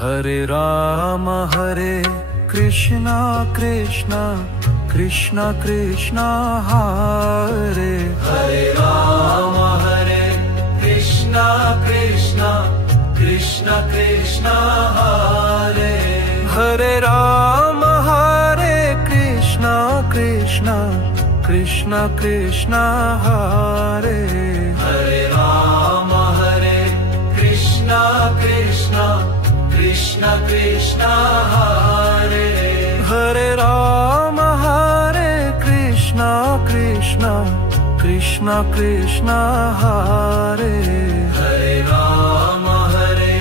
Hare Rama Hare Krishna Krishna Krishna Krishna Hare Hare Rama Hare Krishna Krishna Krishna Krishna Hare Hare Rama Hare Krishna Krishna Krishna Krishna Hare Hare Rama Hare Krishna Krishna Krishna Krishna Hare Hare Rama Hare Krishna Krishna Krishna Krishna Hare Hare Rama Hare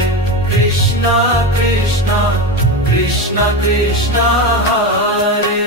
Krishna Krishna Krishna Krishna Hare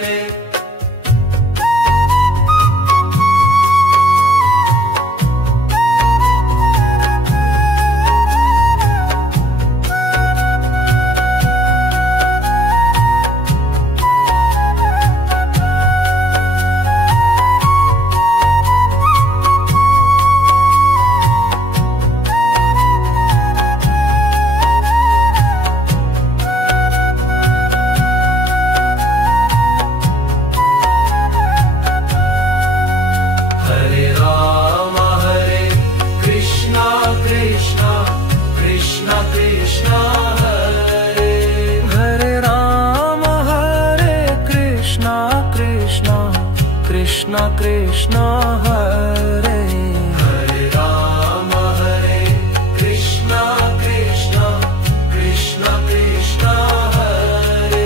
Krishna Krishna Hare Hare Rama Hare Krishna Krishna Krishna Krishna Hare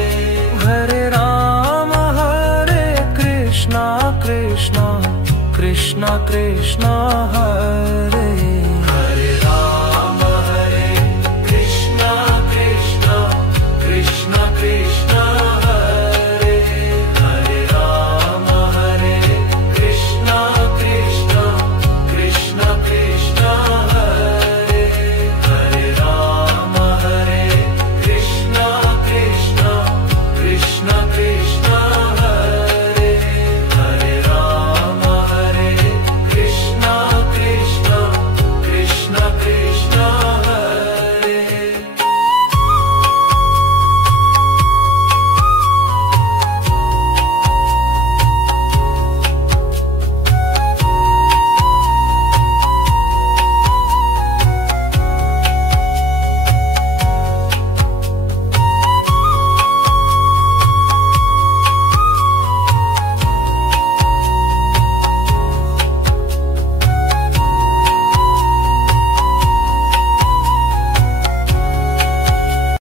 Hare Rama Hare Krishna Krishna Krishna Krishna